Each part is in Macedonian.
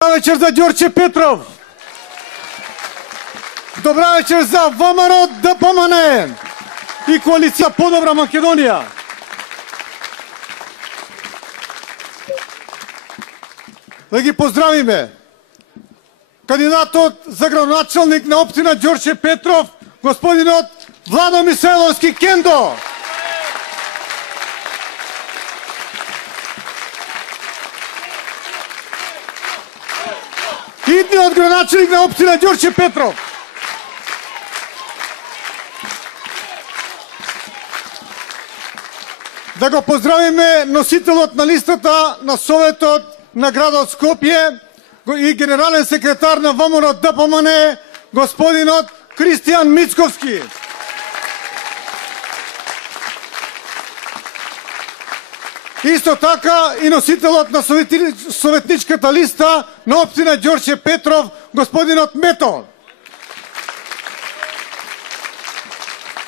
Добра вечер за Ѓорче Петров. Добра вечер за ВМРО ДПМН и коалиција Подобра Македонија. Да ги поздравиме кандидатот за градоначалник на општина Ѓорче Петров, господинот Владо Михајловски Кендо. Идниот градоначалник на општина Ѓорче Петров. Да го поздравиме носителот на листата на Советот на градот Скопје и генерален секретар на ВМРО ДПМН, господинот Кристијан Мицковски. Исто така и носителот на советничката листа на општина Ѓорче Петров, господинот Мето.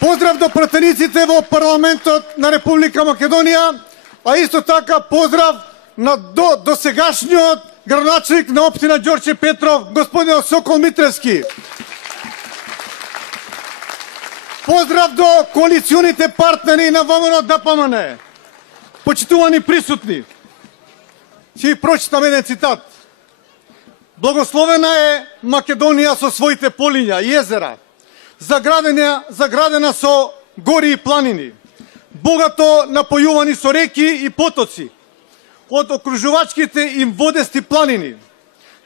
Поздрав до пратениците во парламентот на Република Македонија, а исто така поздрав на досегашниот градоначалник на општина Ѓорче Петров, господинот Сокол Митревски. Поздрав до коалиционите партнери на ВМРО ДПМН. Почитувани присутни, ќе ви прочитам еден цитат. Благословена е Македонија со своите полиња и езера, заградена со гори и планини, богато напојувани со реки и потоци, од окружувачките им водести планини.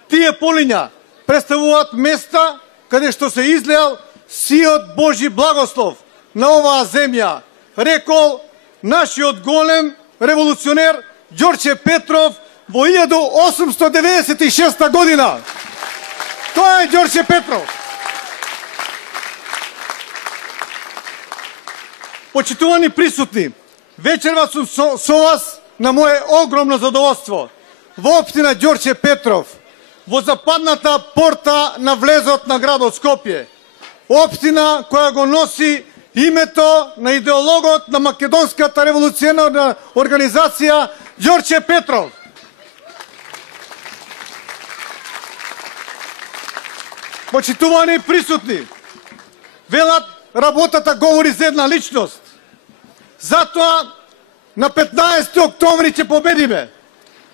Тие полиња представуваат места каде што се излеал сиот Божи благослов на оваа земја, рекол нашиот голем револуционер Ѓорче Петров во 1896 година. Тоа е Ѓорче Петров. Почитувани присутни, вечерва сум со вас на мое огромно задоволство во општина Ѓорче Петров, во западната порта на влезот на градот Скопје, општина која го носи името на идеологот на македонската револуционарна организација Ѓорче Петров. Почитувани присутни, велат работата говори за една личност. Затоа на 15 октомври ќе победиме.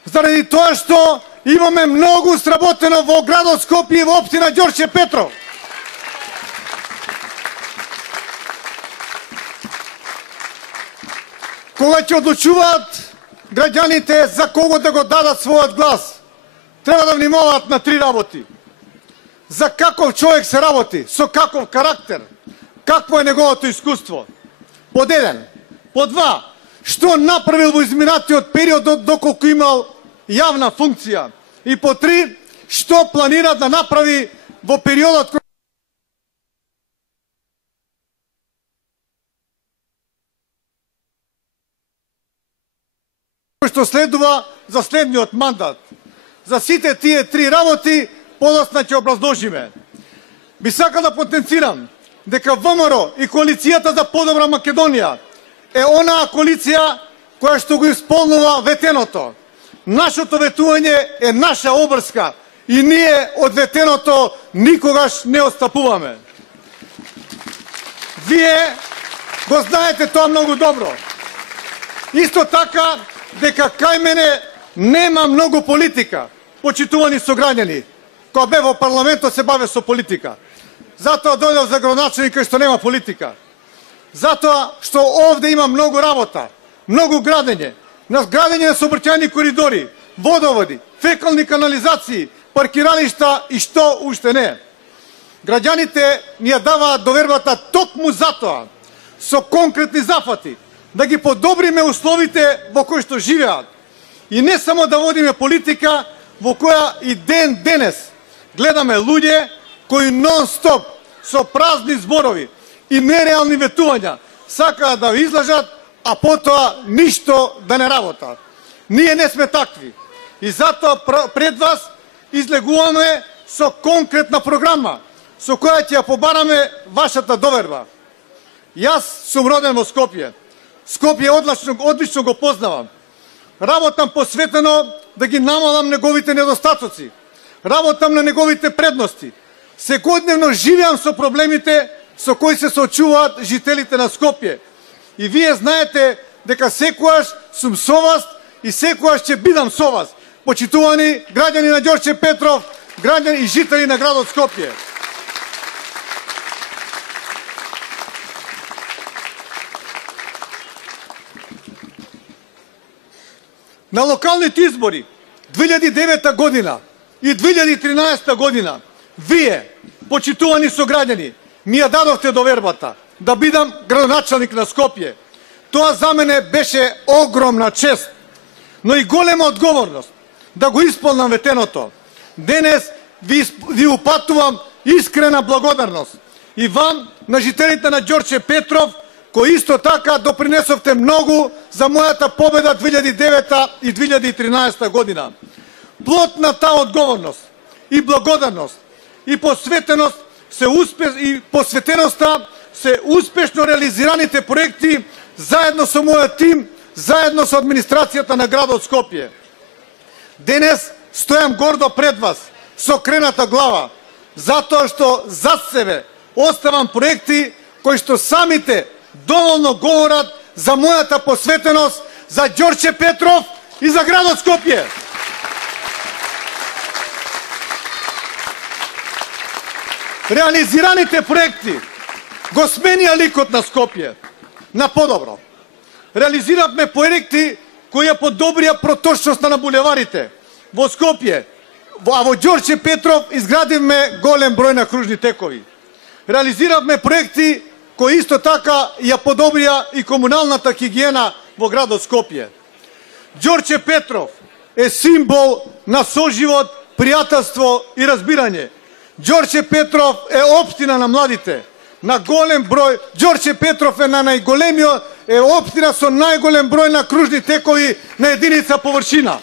Заради тоа што имаме многу сработено во градот Скопје и во општина Ѓорче Петров. Кога ќе одлучуваат граѓаните за кого да го дадат својот глас, треба да внимаваат на три работи. За каков човек се работи, со каков карактер, какво е неговото искуство. Под 1. Под 2. Што направил во изминатиот период доколку имал јавна функција. И по 3. Што планира да направи во периодот што следува за следниот мандат. За сите тие три работи подоцна ќе образложиме. Би сакал да потенцирам дека ВМРО и коалицијата за Подобра Македонија е онаа коалиција која што го исполнува ветеното. Нашето ветување е наша обрска и ние од ветеното никогаш не отстапуваме. Вие го знаете тоа многу добро. Исто така дека кај мене нема многу политика, почитувани сограѓани. Кога бе во парламентот се баве со политика. Затоа дојдов за градоначалник кај што нема политика. Затоа што овде има многу работа, многу градење, на сообраќајни коридори, водоводи, фекални канализации, паркиралишта и што уште не. Граѓаните ни ја даваат довербата токму затоа, со конкретни зафати, да ги подобриме условите во кои што живеат. И не само да водиме политика во која и ден денес гледаме луѓе кои нон-стоп со празни зборови и нереални ветувања сакаат да излажат, а потоа ништо да не работат. Ние не сме такви. И затоа пред вас излегуваме со конкретна програма со која ќе ја побараме вашата доверба. Јас сум роден во Скопје. Скопје одлично го познавам. Работам посветено да ги намалам неговите недостатоци, работам на неговите предности. Секојдневно живеам со проблемите со кои се соочуваат жителите на Скопје. И вие знаете дека секогаш сум со вас и секогаш ќе бидам со вас. Почитувани граѓани на Ѓорче Петров, граѓани и жители на градот Скопје. На локалните избори 2009 година и 2013 година вие, почитувани сограѓани, ми ја дадовте довербата да бидам градоначалник на Скопје. Тоа за мене беше огромна чест, но и голема одговорност да го исполнам ветеното. Денес ви упатувам искрена благодарност и вам, на жителите на Ѓорче Петров, кои исто така допринесовте многу за мојата победа 2009 и 2013 година. Плод на таа одговорност и благодарност и посветеноста се успешно реализираните проекти заедно со мојот тим, заедно со администрацијата на градот Скопје. Денес стојам гордо пред вас со крената глава, затоа што зад себе оставам проекти кои што самите доволно говорат за мојата посветеност за Ѓорче Петров и за градот Скопје. Реализираните проекти го сменија ликот на Скопје на подобро. Реализиравме проекти кои ја подобрија проточноста на булеварите во Скопје, а во Ѓорче Петров изградивме голем број на кружни текови. Реализиравме проекти кои исто така ја подобрија и комуналната хигиена во градот Скопје. Ѓорче Петров е символ на соживот, пријателство и разбирање. Ѓорче Петров е општина на младите, на голем број. Ѓорче Петров е на најголемиот, е општина со најголем број на кружни текови на единица површина.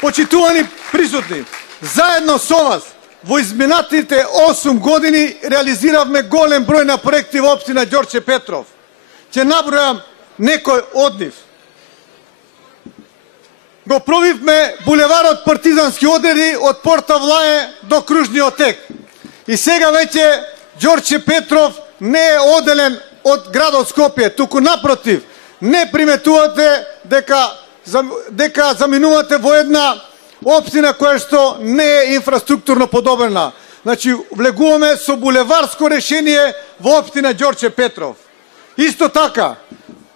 Почитувани присутни, заедно со вас во изминатите 8 години реализиравме голем број на проекти во општина Ѓорче Петров. Ќе набројам некој од нив. Го провивме булеварот Партизански одреди од Порта Влае до Кружниот тек. И сега веќе Ѓорче Петров не е оделен од градот Скопје, туку напротив, не приметувате дека заминувате во една општина која што не е инфраструктурно подобрена. Значи, влегуваме со булеварско решение во општина Ѓорче Петров. Исто така,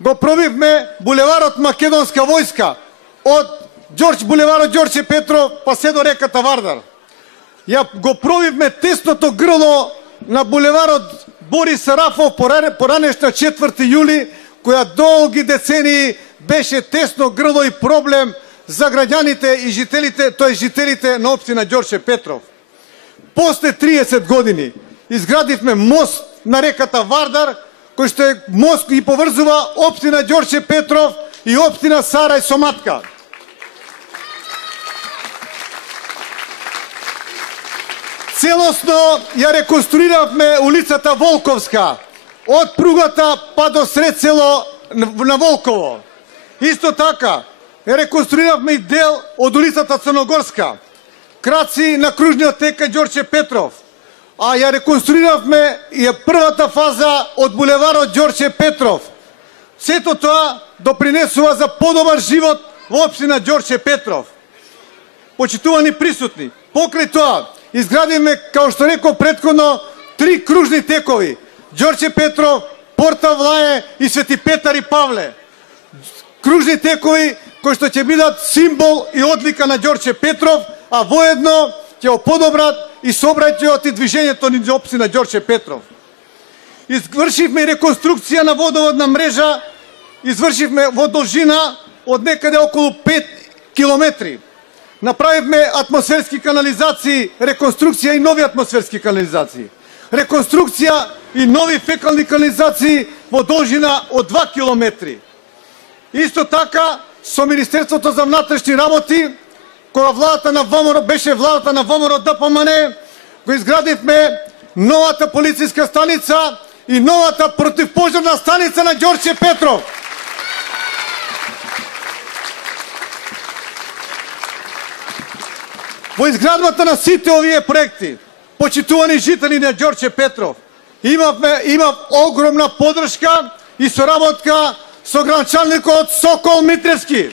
го пробивме булеварот Македонска војска од булеварот Ѓорче Петров па се до реката Вардар. Ја го пробивме тесното грло на булеварот Борис Сарафов поранешна 4 јули, која долги децении беше тесно грло и проблем за граѓаните и жителите, тој жителите на општина Ѓорче Петров. После 30 години изградивме мост на реката Вардар, кој што е мост и поврзува општина Ѓорче Петров и општина Сарај со Матка. Целосно ја реконструиравме улицата Волковска, од пругата па до сред село на Волково. Исто така, ја реконструиравме и дел од улицата Црногорска, краци на кружниот тек Ѓорче Петров, а ја реконструиравме и првата фаза од булеварот Ѓорче Петров. Сето тоа допринесува за подобар живот во општина Ѓорче Петров. Почитувани присутни, покрај тоа, изградивме, као што реков претходно, 3 кружни текови. Ѓорче Петров, Порта Влае и Свети Петар и Павле. Кружни текови кои што ќе бидат символ и одлика на Ѓорче Петров, а воедно ќе оподобрат и сообраќајот и движењето низ општина Ѓорче Петров. Извршивме реконструкција на водоводна мрежа, извршивме во должина од некаде околу 5 километри. Направивме атмосферски канализации, реконструкција и нови атмосферски канализации. Реконструкција и нови фекални канализации во должина од 2 километри. Исто така, со Министерството за внатрешни работи, кога владата на ВМРО беше владата на ВМРО ДПМН, го изградивме новата полициска станица и новата противпожарна станица на Ѓорче Петров. Во изградбата на сите овие проекти, почитувани жители на Ѓорче Петров, имав огромна подршка и соработка со градоначалникот Сокол Митревски.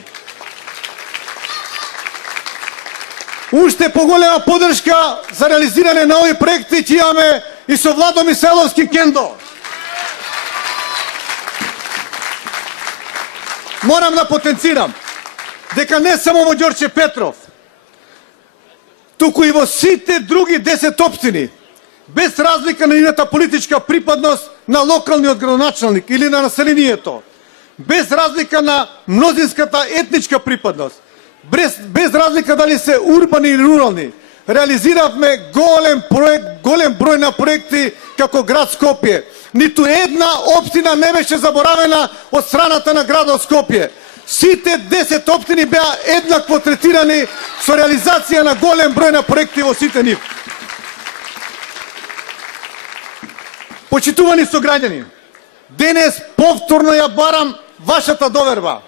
Уште поголема подршка за реализирање на овие проекти ќе имаме и со Владо Мисайловски Кендо. Морам да потенцирам дека не само во Ѓорче Петров, туку и во сите други 10 општини, без разлика на нивната политичка припадност на локалниот градоначалник или на населението, без разлика на мнозинската етничка припадност, без разлика дали се урбани или рурални, реализиравме голем број на проекти како град Скопје. Ниту една општина не беше заборавена од страната на градот Скопје. Сите 10 општини беа еднакво третирани со реализација на голем број на проекти во сите нив. Почитувани сограѓани, денес повторно ја барам вашата доверба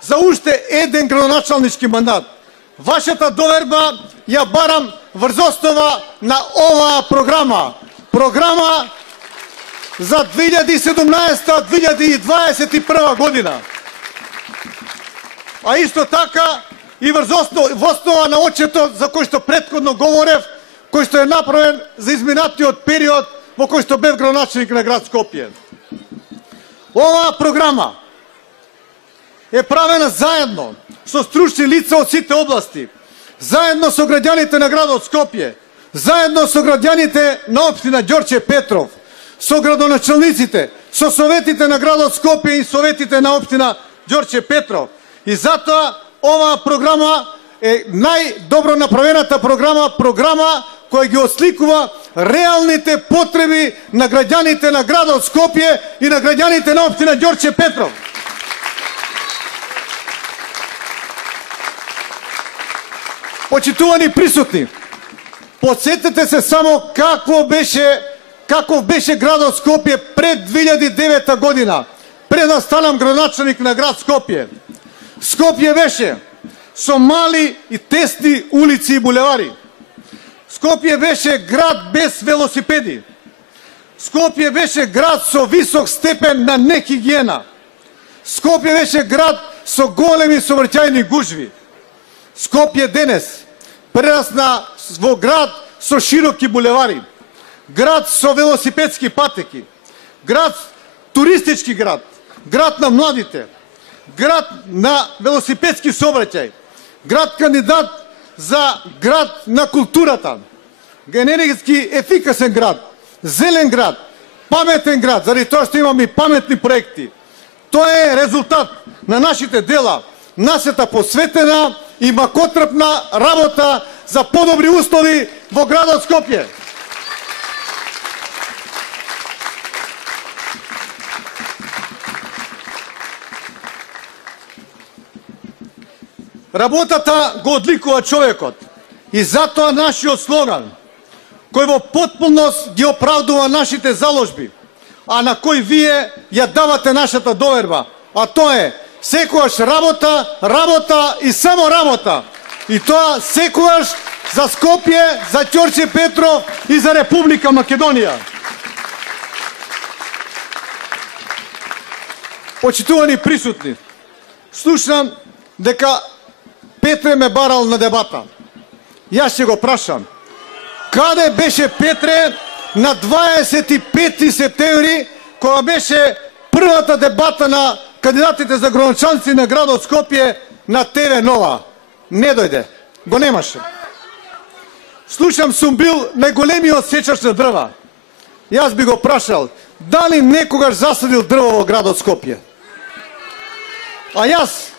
за уште еден градоначалнички мандат. Вашата доверба ја барам врз основа на оваа програма. Програма за 2017-2021 година. А исто така и врз основа на отчетот за кој што претходно говорев, кој што е направен за изминатиот период во кој што бев градоначалник на град Скопје. Оваа програма е правена заедно со стручни лица од сите области, заедно со граѓаните на градот Скопје, заедно со граѓаните на општина Ѓорче Петров, со градоначалниците, со советите на градот Скопје и советите на општина Ѓорче Петров. И затоа оваа програма е најдобро направената програма која ги осликува реалните потреби на граѓаните на градот Скопје и на граѓаните на општина Ѓорче Петров. Почитувани присутни, подсетете се само каков беше градот Скопје пред 2009 година, пред да станам градоначалник на град Скопје. Скопје беше со мали и тесни улици и булевари. Скопје беше град без велосипеди. Скопје беше град со висок степен на нехигиена. Скопје беше град со големи сообраќајни гужви. Скопје денес прерасна во град со широки булевари, град со велосипедски патеки, град туристички град, град на младите, град на велосипедски сообраќај, град кандидат за град на културата, енергетски ефикасен град, зелен град, паметен град, заради тоа што имаме и паметни проекти. Тоа е резултат на нашите дела, нашата посветена и макотрпна работа за подобри услови во градот Скопје. Работата го одликува човекот и затоа нашиот слоган, кој во потпуност ги оправдува нашите заложби, а на кој вие ја давате нашата доверба, а тоа е секогаш работа, работа и само работа. И тоа секогаш за Скопје, за Ѓорче Петров и за Република Македонија. Почитувани присутни, слушам дека Петре ме барал на дебата. Јас ќе го прашам, каде беше Петре на 25 септември, кога беше првата дебата на кандидатите за градоначалници на градот Скопје на ТВ Нова? Не дојде, го немаше. Слушам, сум бил најголемиот сечач на дрва. Јас би го прашал, дали некогаш засадил дрво во градот Скопје? А јас,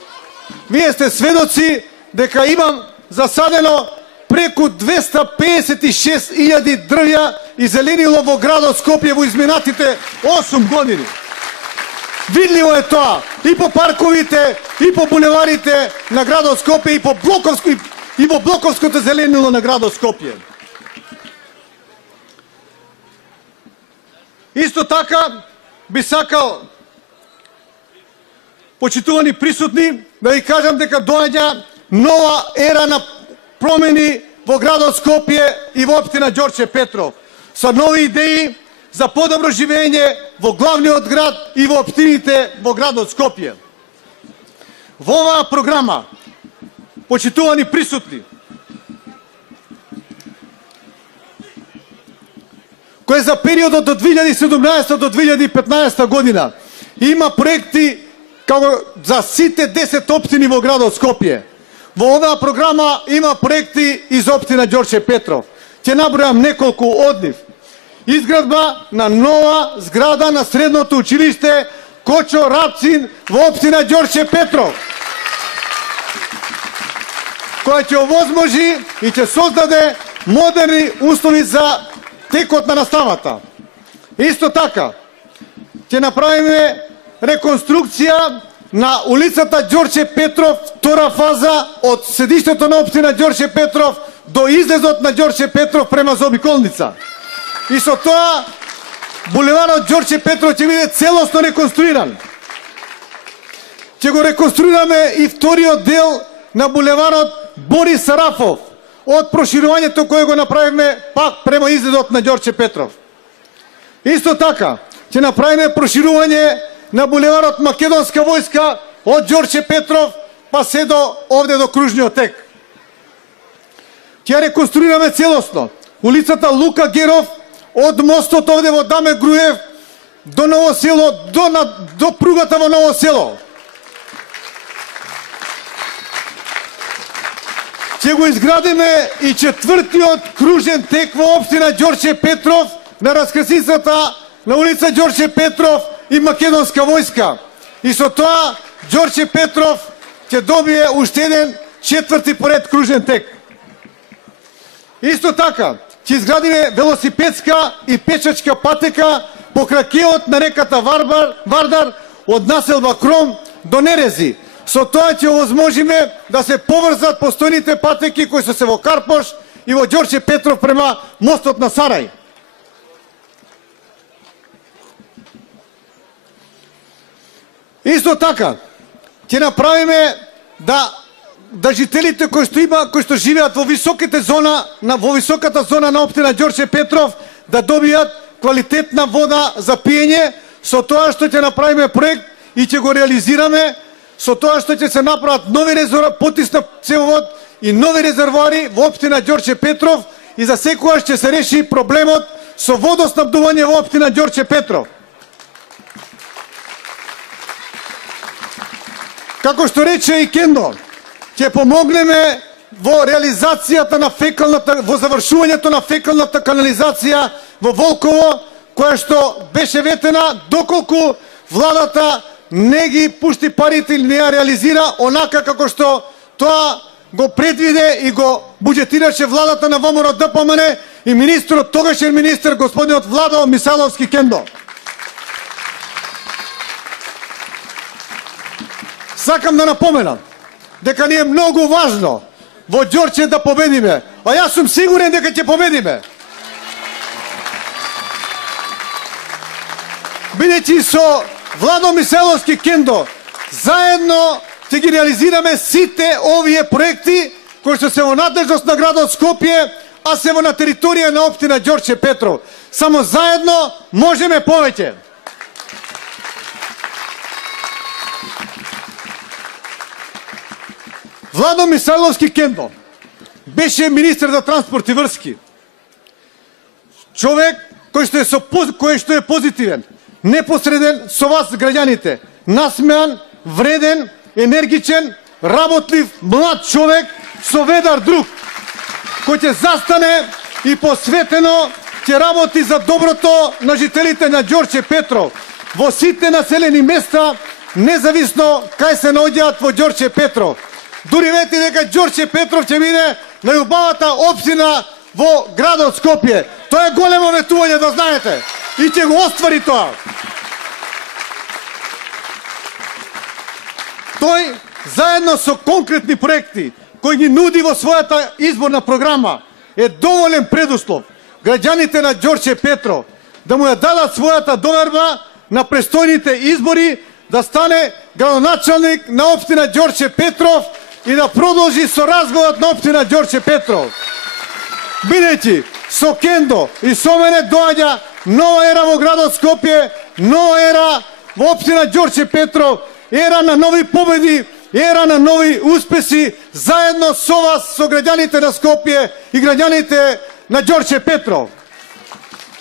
вие сте сведоци дека имам засадено преку 256.000 дрвја и зеленило во градот Скопје во изминатите 8 години. Видливо е тоа и по парковите, и по булеварите на градот Скопје, и по и во блоковското зеленило на градот Скопје. Исто така би сакал, почитувани присутни, да ви кажам дека доаѓа нова ера на промени во градот Скопје и во општина Ѓорче Петров, со нови идеи за подобро живење во главниот град и во општините во градот Скопје. Во оваа програма, почитувани присутни, кој за периодот од 2017 до 2015 година има проекти како за сите 10 општини во градот Скопје. Во оваа програма има проекти и за општина Ѓорче Петров. Ќе набројам неколку од нив. Изградба на нова зграда на средното училиште Кочо Рапцин во општина Ѓорче Петров, која ќе овозможи и ќе создаде модерни услови за текот на наставата. Исто така, ќе направиме реконструкција на улицата Ѓорче Петров, втора фаза од седиштето на општина Ѓорче Петров до излезот на Ѓорче Петров према заобиколница. И со тоа булеварот Ѓорче Петров ќе биде целосно реконструиран. Ќе го реконструираме и вториот дел на булеварот Борис Сарафов од проширувањето кое го направивме пак према излезот на Ѓорче Петров. Исто така, ќе направиме проширување на булеварот Македонска војска од Ѓорче Петров па се до овде до кружниот тек. Ќе реконструираме целосно улицата Лука Геров од мостот овде во Даме Груев до Ново село, до пругата во Ново село. Ќе го изградиме и четвртиот кружен тек во општина Ѓорче Петров на раскрсницата на улица Ѓорче Петров и Македонска војска. И со тоа Ѓорче Петров ќе добие уште еден четврти поред кружен тек. Исто така, ќе изградиме велосипедска и пешачка патека покрај кеот на реката Вардар од населба Кром до Нерези. Со тоа ќе овозможиме да се поврзат постојните патеки кои се во Карпош и во Ѓорче Петров према мостот на Сарај. Исто така, ќе направиме да жителите кои што живеат во високата зона на општина Ѓорче Петров да добијат квалитетна вода за пиење, со тоа што ќе направиме проект и ќе го реализираме, со тоа што ќе се направат нови потисна цевовод и нови резервоари во општина Ѓорче Петров и за секогаш ќе се реши проблемот со водоснабдување во општина Ѓорче Петров. Како што рече и Кендо, ќе помогнеме во реализацијата на во завршувањето на фекалната канализација во Волково, која што беше ветена доколку владата не ги пушти парите или не ја реализира онака како што тоа го предвиде и го буџетираше владата на ВМРО ДПМН и министрот, тогашен министр господинот Владо Мисаловски Кендо. Сакам да напоменам дека ни е многу важно во Ѓорче да победиме, а јас сум сигурен дека ќе победиме. Бидејќи со Владо Мисаловски Кендо заедно ќе ги реализираме сите овие проекти кои што се во надлежност на градот Скопје, а се во на територија на општина Ѓорче Петров. Само заедно можеме повеќе. Владо Мисаловски Кендо беше министр за транспорт и врски. Човек кој што е позитивен, непосреден со вас граѓаните, насмеан, вреден, енергичен, работлив, млад човек со ведар друг, кој ќе застане и посветено ќе работи за доброто на жителите на Ѓорче Петров во сите населени места, независно кај се наоѓаат во Ѓорче Петров. Дури вети дека Ѓорче Петров ќе биде најубавата општина во градот Скопје. Тоа е големо ветување, да знаете. И ќе го оствари тоа. Тој, заедно со конкретни проекти, кои ги нуди во својата изборна програма, е доволен предуслов граѓаните на Ѓорче Петров да му ја дадат својата доверба на престојните избори, да стане градоначалник на општина Ѓорче Петров и да продолжи со разговорот на општина Ѓорче Петров. бидејќи со Кендо и со мене доаѓа нова ера во градот Скопје, нова ера во општина Ѓорче Петров, ера на нови победи, ера на нови успеси, заедно со вас, со граѓаните на Скопје и граѓаните на Ѓорче Петров.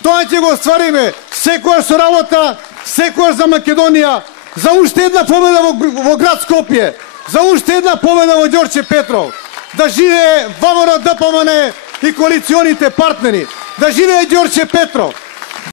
Тоа ќе го оствариме секојаш со работа, секојаш за Македонија, за уште една победа во град Скопје, за уште една победа во Ѓорче Петров. Да живее ВМРО ДПМН и коалиционите партнери, да живее Ѓорче Петров.